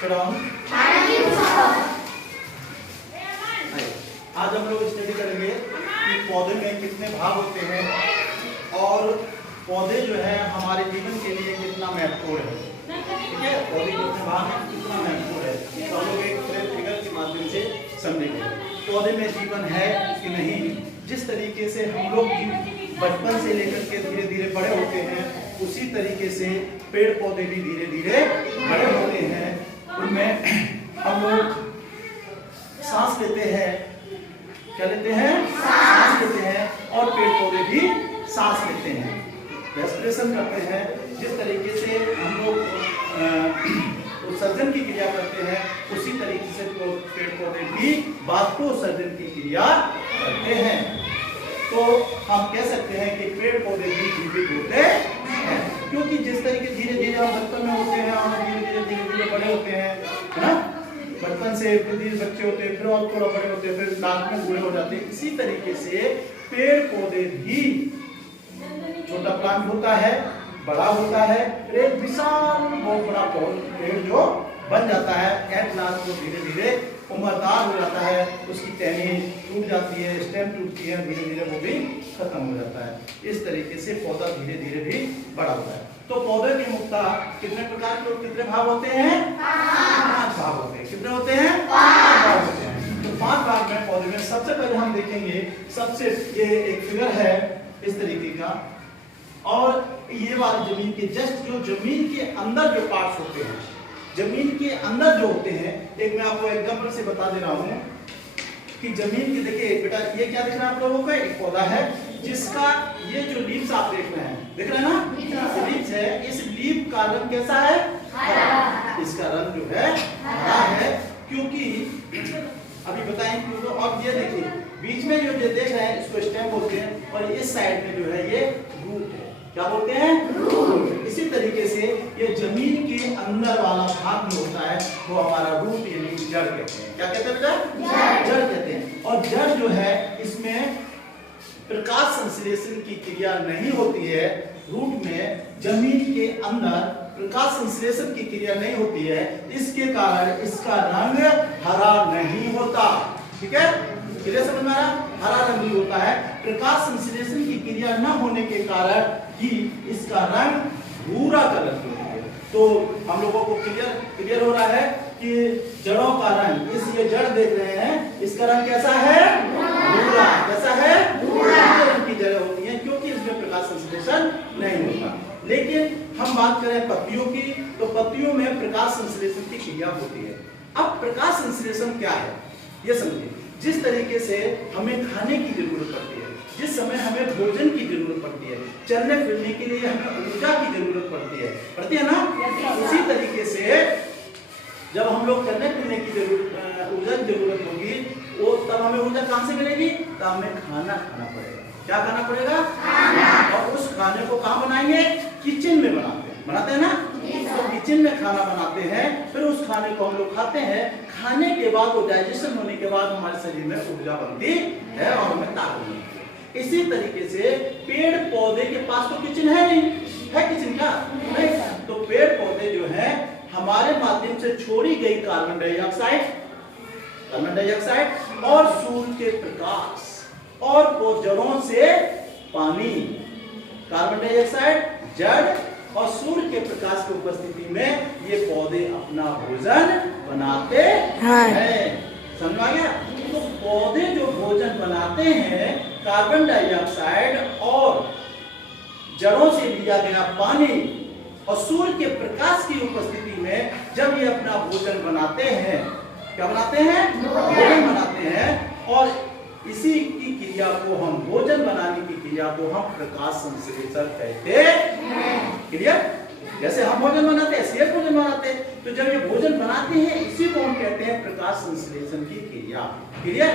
आज हम लोग स्टडी करेंगे कि पौधे में कितने भाग होते हैं और पौधे जो है हमारे जीवन के लिए कितना महत्वपूर्ण है। ठीक है, पौधे कितने भाग हैं, कितना महत्वपूर्ण है, तो हम लोग एक फिगर के माध्यम से समझेंगे पौधे में जीवन है कि नहीं। जिस तरीके से हम लोग बचपन से लेकर के धीरे धीरे बड़े होते हैं, उसी तरीके से पेड़ पौधे भी धीरे धीरे बड़े होते हैं। उनमें हम लोग सांस लेते हैं, क्या लेते हैं, सांस लेते हैं, और पेड़ पौधे भी सांस लेते हैं, रेस्पिरेशन करते हैं। जिस तरीके से हम लोग उत्सर्जन की क्रिया करते हैं, उसी तरीके से पेड़ पौधे भी बाष्पोत्सर्जन की क्रिया करते हैं। तो हम कह सकते हैं कि पेड़ पौधे भी जीवित होते हैं, क्योंकि जिस तरीके धीरे धीरे हम बचपन में होते हैं और धीरे धीरे बड़े होते हैं, है ना। बचपन से फिर बच्चे होते हैं, फिर और थोड़ा बड़े होते हैं, फिर लास्ट में बूढ़े हो जाते हैं। इसी तरीके से पेड़ पौधे भी, छोटा प्लांट होता है, बड़ा होता है, फिर एक विशाल बहुत बड़ा पेड़ जो बन जाता है। एट लास्ट वो धीरे धीरे उम्रदार हो जाता है, उसकी टहनी टूट जाती है, स्टेम टूटती है, धीरे धीरे वो भी खत्म हो जाता है। इस तरीके से पौधा धीरे धीरे भी बड़ा होता है। तो पौधे के मुख्यतः कितने प्रकार के और कितने भाग होते हैं? 5 भाग होते हैं। कितने होते हैं? 5 भाग होते हैं। तो 5 भाग में पौधे में सबसे पहले हम देखेंगे, सबसे ये एक फिगर है इस तरीके का, और ये वाली जमीन के जस्ट जो जमीन के अंदर जो पार्ट्स होते हैं, जमीन के अंदर जो होते हैं, एक मैं आपको एग्जांपल से बता दे रहा हूं कि जमीन के, देखिए बेटा ये क्या दिख रहा है आप लोगों को, एक पौधा है जिसका ये जो लीव्स आप देख रहे हैं, देख रहे हैं ना, लीव्स है। इस लीव का रंग कैसा है? हरा। इसका रंग जो है हरा है, क्योंकि अभी बताएं क्यों। तो अब ये देखिए बीच में जो देख रहे हैं इसको स्टेम बोलते हैं, और इस साइड में जो है ये रूट है। क्या बोलते हैं? रूट। इसी तरीके से ये जमीन के अंदर वाला भाग जो होता है वो हमारा रूट यानी जड़ कहते हैं। क्या कहते हैं बेटा? जड़ कहते हैं। और जड़ जो है इसमें प्रकाश संश्लेषण की क्रिया नहीं होती है। रूट में जमीन के अंदर प्रकाश संश्लेषण की क्रिया नहीं होती है, इसके कारण इसका रंग हरा नहीं होता। ठीक है, क्लियर समझ में आ रहा? हरा रंग नहीं होता है, प्रकाश संश्लेषण की क्रिया न होने के कारण ही इसका रंग भूरा कलर की होती है। तो हम लोगों को क्लियर हो रहा है कि जड़ों का रंग, इस ये जड़ देख रहे हैं, इसका रंग कैसा है? भूरा। कैसा है? भूरा रंग की जड़ होती है, क्योंकि इसमें प्रकाश संश्लेषण नहीं होता। लेकिन हम बात करें पत्तियों की, तो पत्तियों में प्रकाश संश्लेषण की क्रिया होती है। अब प्रकाश संश्लेषण क्या है ये समझिए। जिस तरीके से हमें खाने की जरूरत पड़ती है, जिस समय हमें भोजन की जरूरत पड़ती है, चलने फिरने के लिए हमें ऊर्जा की जरूरत पड़ती है ना। उसी तरीके से जब हम लोग चलने फिरने की ऊर्जा की जरूरत होगी, वो तब हमें ऊर्जा कहां से मिलेगी? तब हमें खाना खाना पड़ेगा। क्या खाना पड़ेगा? खाना। और उस खाने को कहां बनाएंगे? किचन में बनाते हैं ना। तो किचन में खाना बनाते हैं, फिर उस खाने को हम लोग खाते हैं। खाने के बाद वो डाइजेशन होने के बाद हमारे शरीर में ऊर्जा बनती है और हमें ताकत मिलती है। इसी तरीके से पेड़ पौधे के पास तो किचन है नहीं, है किचन का? नहीं। तो पेड़ पौधे जो है हमारे माध्यम से छोड़ी गई कार्बन डाइऑक्साइड और सूर्य के प्रकाश और वो जड़ों से पानी, कार्बन डाइऑक्साइड, जड़ और सूर्य के प्रकाश की उपस्थिति में ये पौधे अपना भोजन बनाते हैं। समझ आ गया? तो पौधे जो भोजन बनाते हैं, कार्बन डाइऑक्साइड और जड़ों से लिया गया पानी और सूर्य के प्रकाश की उपस्थिति में जब ये अपना भोजन बनाते हैं, क्या बनाते हैं? भोजन बनाते हैं। और इसी की क्रिया को हम, भोजन बनाने की क्रिया को हम प्रकाश संश्लेषण कहते हैं। क्लियर? जैसे हम भोजन बनाते हैं, ऐसे भोजन बनाते हैं, तो जब ये भोजन बनाते हैं इसी को हम कहते हैं प्रकाश संश्लेषण की क्रिया। क्लियर?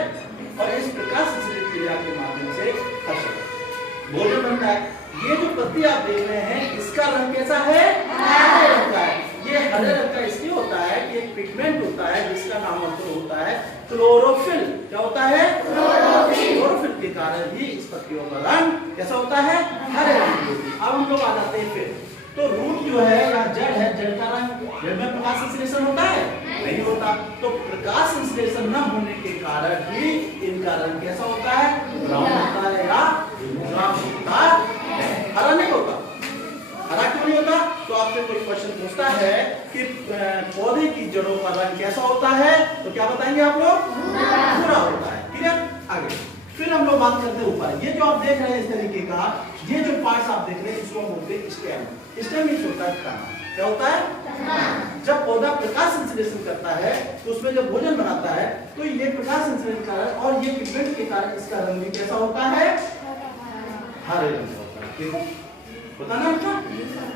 और इस प्रकाश संश्लेषण क्रिया के माध्यम से भोजन बनता है। ये जो पत्ती आप देख रहे हैं, इसका रंग कैसा है? हरे रंग का है। ये हरे रंग का इसलिए होता है कि एक पिगमेंट होता है जिसका नाम होता है क्लोरोफिल। क्या होता है? क्लोरोफिल के कारण ही इस पत्तियों का रंग कैसा होता है? हरे रंग का। अब हम लोग आ जाते हैं फिर, तो रूट जो है या जड़ है, जड़ का रंग, जड़ में प्रकाश संश्लेषण होता है। नहीं होता। तो प्रकाश संश्लेषण न होने के कारण ही इनका रंग कैसा होता है, ब्राउन होता है या होता है, हरा नहीं होता। हरा क्यों नहीं होता? तो आपसे कोई क्वेश्चन पूछता है कि पौधे की जड़ों का रंग कैसा होता है, तो क्या बताएंगे आप लोग? भूरा होता है। क्लियर? आगे फिर हम लोग बात करते हैं ऊपर। ये जो आप देख रहे हैं इस तरीके का, ये जो पार्ट्स आप देख रहे हैं इसको हम बोलते हैं स्टेम। स्टेम मींस होता है तना। क्या होता है? जब पौधा प्रकाश संश्लेषण करता है तो उसमें जब भोजन बनाता है तो ये प्रकाश संश्लेषण के कारण और ये पिगमेंट के कारण इसका रंग भी कैसा होता है, हरे रंग का होता है। देखो होता ना अच्छा,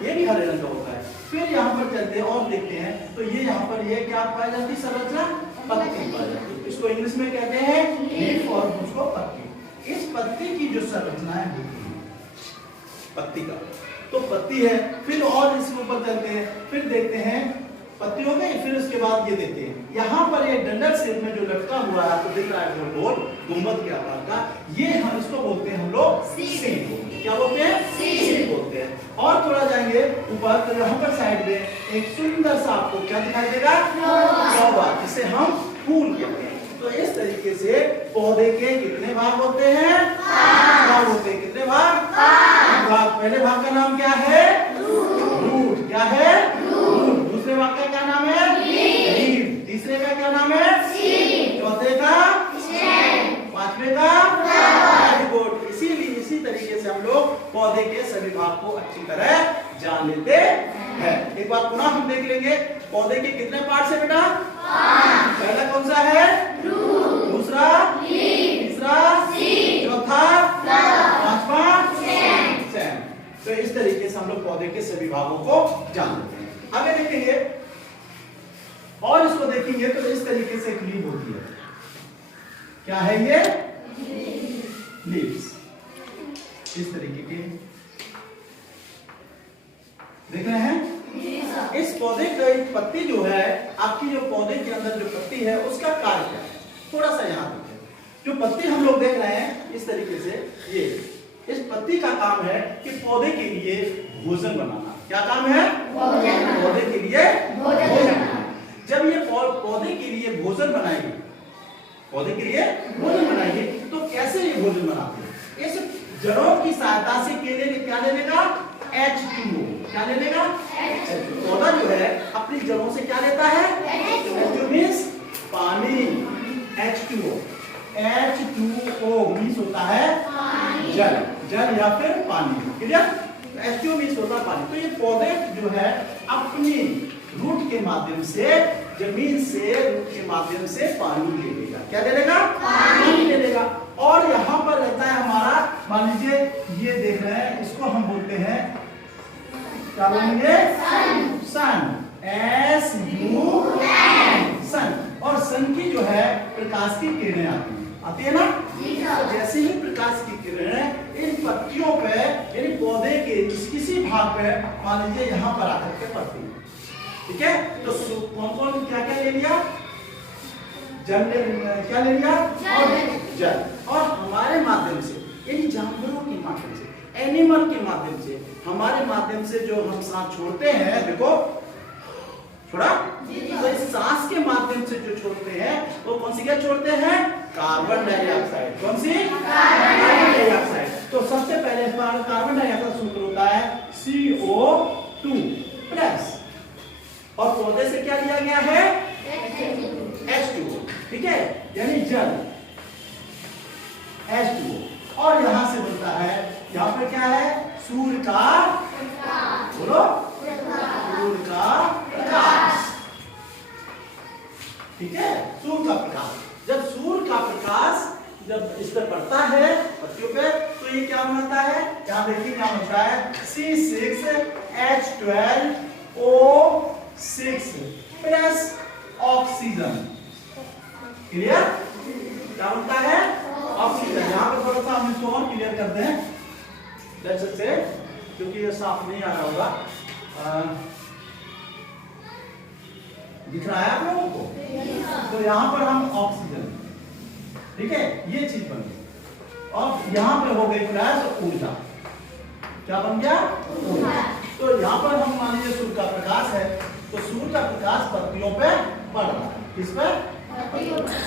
ये भी हरे रंग का होता है। फिर यहाँ पर चलते हैं और देखते हैं तो ये यहाँ पर ये क्या पाई जाती है, संरचना पत्ती पाई जाती है। इसको इंग्लिश में कहते हैं लीफ और उसको पत्ती। इस पत्ती की जो संरचना है पत्ती का, तो पत्ती है। फिर और इसके ऊपर चलते हैं, फिर देखते हैं पत्ती हो गई। फिर उसके बाद ये देते हैं यहाँ पर ये डंडल शेप में जो लटका हुआ है आपको दिख रहा है गोल गुंबद के आकार का, ये हम इसको बोलते हैं हम लोग सीड। क्या बोलते हैं? सीड बोलते हैं। और थोड़ा जाएंगे ऊपर तो यहाँ पर साइड में एक सुंदर सा आपको क्या दिखाई देगा, फ्लावर, जिसे हम फूल कहते हैं। तो इस तरीके से पौधे के कितने भाग होते हैं? 5 होते हैं। कितने भाग? 5 भाग। पहले भाग का नाम क्या है? रूट। क्या है? रूट। दूसरे भाग का क्या नाम है? लीफ। तीसरे का क्या नाम है? सीड। चौथे का? स्टेम। पांचवे का? फ्लावर। गुड। इसीलिए इसी तरीके से हम लोग पौधे के सभी भाग को अच्छी तरह जान लेते हैं। एक बार पुनः हम देख लेंगे, पौधे के कितने पार्ट्स है बेटा? 5। पहला कौन सा है? रूट। दूसरा? लीफ। तीसरा? सीड। चौथा? फ्लावर। पांचवा? स्टेम। तो इस तरीके से हम लोग पौधे के सभी भागों को जान लेते हैं। आगे देखेंगे और इसको देखेंगे तो इस तरीके से एक लीफ होती है। क्या है ये? लीव्स। इस तरीके के देख रहे हैं। इस पौधे का एक पत्ती जो है, आपकी जो पौधे के अंदर जो पत्ती है उसका कार्य क्या है, थोड़ा सा यहाँ देखें। जो पत्ती हम लोग देख रहे हैं इस तरीके से, ये इस पत्ती का काम है कि पौधे के लिए भोजन बनाना। क्या काम है? पौधे के लिए भोजन बनाना। जब ये पौधे के लिए भोजन बनाएगी, पौधे के लिए भोजन बनाएगी तो कैसे ये भोजन बनाते हैं? इस जड़ों की सहायता से केले क्या ले लेगा? H2O। क्या ले लेगा? H2O। पौधा जो है अपनी जड़ों से क्या लेता है? H2O मींस पानी। H2O। H2O मींस होता है जल, जल या फिर पानी। क्लियर? H2O मींस होता है पानी। तो ये पौधे जो है अपनी रूट के माध्यम से, जमीन से रूट के माध्यम से पानी ले लेगा। क्या ले लेगा? पानी ले लेगा। और यहाँ पर रहता है हमारा, मान लीजिए ये देख रहे हैं, इसको हम बोलते हैं क्या बोलेंगे? सन। SUN। सन। और सन की जो है प्रकाश की किरणें आती है ना। तो जैसे ही प्रकाश की किरणें इन पत्तियों पे यानी पौधे के किसी भाग पे मान लीजिए यहाँ पर आकर के पड़ती है, ठीक है। तो कौन कौन क्या क्या ले लिया? जल क्या ले लिया? जल। और हमारे माध्यम से यानी जानवरों के माध्यम से, एनिमल के माध्यम से, हमारे माध्यम से जो हम सांस छोड़ते हैं, देखो छोड़ा, तो इस सांस के माध्यम से जो छोड़ते हैं वो कौन सी क्या छोड़ते हैं? Carbon dioxide. कौन सी? Carbon dioxide. तो सबसे पहले कार्बन डाइऑक्साइड सूत्र होता है CO2 प्लस, और पौधे से क्या लिया गया है? H2O। ठीक है, यानी जल H2O। और यहां से बनता है, यहां पे क्या है? सूर्य का, बोलो, सूर्य का प्रकाश। ठीक है, सूर्य का प्रकाश। जब सूर्य का प्रकाश जब इस पर पड़ता है पत्तियों पे तो ये क्या बनाता है? यहाँ देखिए क्या बनता है? C6H12O6 plus oxygen. क्लियर? क्या बनता है? ऑक्सीजन। यहाँ पे थोड़ा सा हम इसको और क्लियर करते हैं, क्योंकि ये साफ नहीं आ रहा होगा। दिख रहा है आप लोगों को? तो यहाँ पर हम ऑक्सीजन, ठीक है, ये चीज बन गई। और यहाँ पे हो गई प्लस ऊर्जा। क्या बन गया? ऊर्जा। तो यहाँ पर हम मान लीजिए सूर्य का प्रकाश है, तो सूर्य का प्रकाश पत्तियों पे पड़ रहा है। किस पर?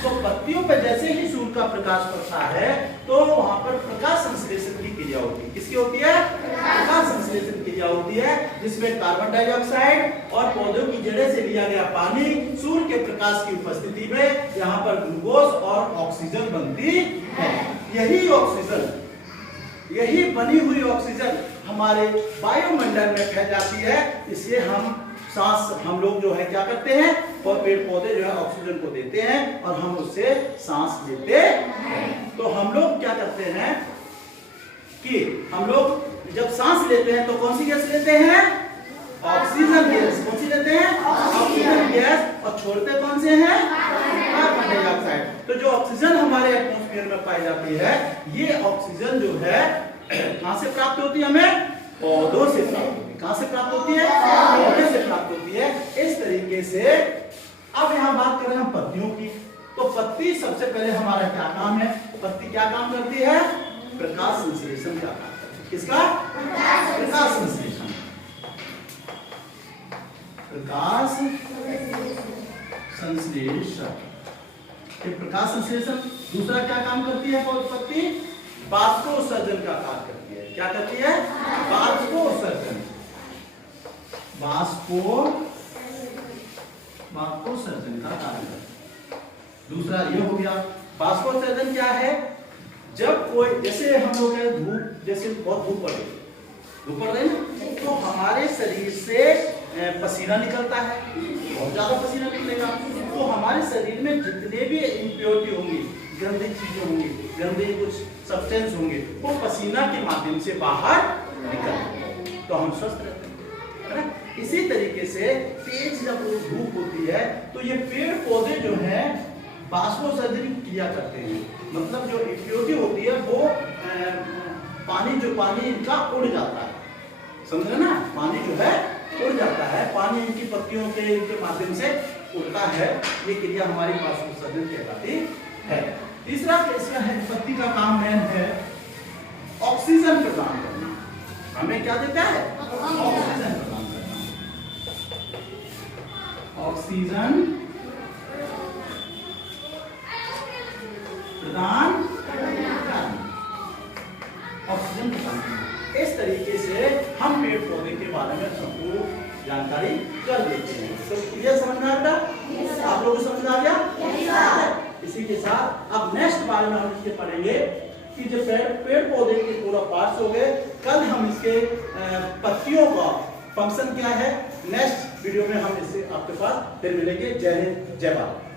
तो पत्तियों पर जैसे ही सूर्य का प्रकाश पड़ता है तो वहां पर प्रकाश संश्लेषण की क्रिया होती है। किसकी होती है? प्रकाश संश्लेषण क्रिया होती है, जिसमें कार्बन डाइऑक्साइड और पौधों की जड़ें से लिया गया पानी सूर्य के प्रकाश की उपस्थिति में यहाँ पर ग्लूकोज और ऑक्सीजन बनती है। यही ऑक्सीजन, यही बनी हुई ऑक्सीजन हमारे वायुमंडल में फैल जाती है। इससे हम लोग जो है क्या करते हैं, और पेड़ पौधे जो है ऑक्सीजन को देते हैं और हम उससे सांस लेते हैं। तो हम लोग क्या करते हैं कि हम लोग जब सांस लेते हैं तो कौन सी गैस लेते हैं? Oxygen gas. कौन सी लेते हैं? Oxygen gas. और छोड़ते कौन से हैं? Carbon dioxide. तो जो ऑक्सीजन हमारे एटमॉस्फेयर में पाई जाती है, ये ऑक्सीजन जो है कहां से प्राप्त होती है? हमें पौधों से प्राप्त होती है। कहां से प्राप्त होती है? पौधे से प्राप्त होती है। इस तरीके से अब यहां बात कर रहे हैं हम पत्तियों की। तो पत्ती सबसे पहले हमारा क्या काम है? पत्ती क्या काम करती है? प्रकाश संश्लेषण का काम करती है। किसका? प्रकाश संश्लेषण। प्रकाश संश्लेषण। प्रकाश संश्लेषण। दूसरा क्या काम करती है पत्ती? बाष्पोत्सर्जन का कार्य करती है। क्या करती है? बाष्पोत्सर्जन। बाष्पोत्सर्जन का कार्य करती है। दूसरा ये हो गया। बाष्पोत्सर्जन क्या है? जब कोई, जैसे हम लोग धूप, जैसे बहुत धूप पड़ रही है तो हमारे शरीर से पसीना निकलता है, बहुत ज्यादा पसीना निकलेगा। तो हमारे शरीर में जितने भी इम्प्योरिटी होंगी, गंदी चीजें होंगी, गंदे कुछ सब्सटेंस होंगे, वो पसीना के माध्यम से बाहर निकलते, तो हम स्वस्थ रहते हैं, है ना? इसी तरीके से तेज जब धूप होती है तो ये पेड़ पौधे जो है बाष्पोत्सर्जन की क्रिया करते हैं। मतलब जो इम्प्योरिटी होती है वो पानी इनका उड़ जाता है, समझ रहे ना? पानी जो है उड़ जाता है, पानी इनकी पत्तियों के माध्यम से उड़ता है। ये क्रिया हमारी बाष्पोत्सर्जन कहलाती है। तीसरा इसका है, पत्ती का काम है ऑक्सीजन प्रदान करना। हमें क्या देता है? ऑक्सीजन प्रदान करना। ऑक्सीजन प्रदान करना। ऑक्सीजन प्रदान करना। इस तरीके से हम पेड़ पौधे के बारे में संपूर्ण जानकारी कर देते हैं। तो क्लियर समझ में आ रहा है? आप लोगों को समझ आ गया? इसी के साथ अब नेक्स्ट बारे में हम इसके पढ़ेंगे कि जो पेड़ पौधे के पूरा पार्ट्स हो गए। कल हम इसके पत्तियों का फंक्शन क्या है, नेक्स्ट वीडियो में हम इससे आपके पास फिर मिलेंगे। जय हिंद, जय भारत।